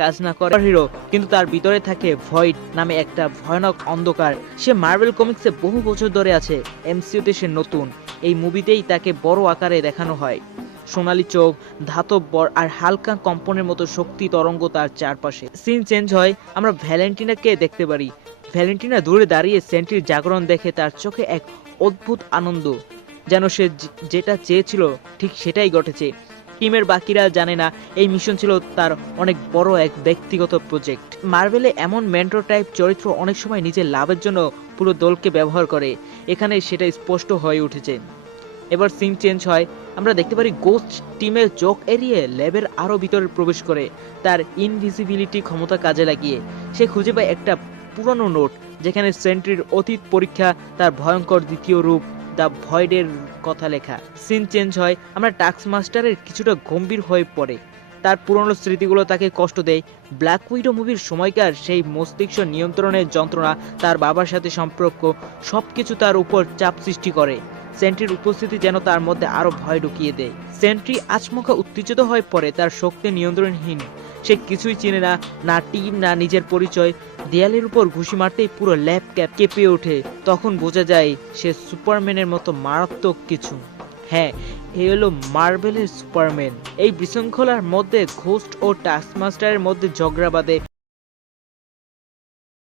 কাজ না করে হিরো, কিন্তু তার ভিতরে থাকে ভয়েড নামে একটা ভয়ানক অন্ধকার। সে মার্বেল কমিক্সে বহু বছর ধরে আছে, এমসিইউতে সে নতুন। এই মুভিতেই তাকে বড় আকারে দেখানো হয়। সোনালী চোখ, ধাতব বর আর হালকা কম্পনের মতো শক্তি তরঙ্গ তার চারপাশে। সিন চেঞ্জ হয়, আমরা ভ্যালেন্টিনাকে দেখতে পারি। ভ্যালেন্টিনা দূরে দাঁড়িয়ে সেন্ট্রির জাগরণ দেখে তার চোখে এক অদ্ভুত আনন্দ, যেন সে যেটা চেয়েছিল ঠিক সেটাই ঘটেছে। টিমের বাকিরা জানে না এই মিশন ছিল তার অনেক বড় এক ব্যক্তিগত প্রজেক্ট। মার্ভেলে এমন মেন্টর টাইপ চরিত্র অনেক সময় নিজের লাভের জন্য পুরো দলকে ব্যবহার করে, এখানে সেটা স্পষ্ট হয়ে উঠেছে। এবার সিন চেঞ্জ হয়, আমরা দেখতে পারি গোস্ট টিমের চোখ এড়িয়ে ল্যাবের আরও ভিতরে প্রবেশ করে। তার ইনভিজিবিলিটি ক্ষমতা কাজে লাগিয়ে সে খুঁজে পায় একটা পুরনো নোট, যেখানে সেন্ট্রির অতীত পরীক্ষা, তার ভয়ঙ্কর দ্বিতীয় রূপ দ্য ভয়েডের কথা লেখা। সিন চেঞ্জ হয়, আমরা টাস্ক মাস্টারের কিছুটা গম্ভীর হয়ে পড়ে। তার পুরনো স্মৃতিগুলো তাকে কষ্ট দেয়। ব্ল্যাক উইডো মুভির সময়কার সেই মস্তিষ্ক নিয়ন্ত্রণের যন্ত্রণা, তার বাবার সাথে সম্পর্ক, সবকিছু তার উপর চাপ সৃষ্টি করে। সেন্ট্রির উপস্থিতি যেন তার মধ্যে আরো ভয় ঢুকিয়ে দেয়। সেন্ট্রি আচমকা উত্তেজিত হয়ে পড়ে, তার শক্তি নিয়ন্ত্রণহীন। সে কিছুই চিনে না, না টিম না নিজের পরিচয়। দেয়ালের উপর ঘুষি মারতেই পুরো ল্যাব কেঁপে ওঠে। তখন বোঝা যায় সে সুপারম্যানের মতো মারাত্মক কিছু। হ্যাঁ, এ হলো মার্বেলের সুপারম্যান। এই বিশৃঙ্খলার মধ্যে ঘোস্ট ও টাস্কমাস্টারের মধ্যে ঝগড়া বাঁধে,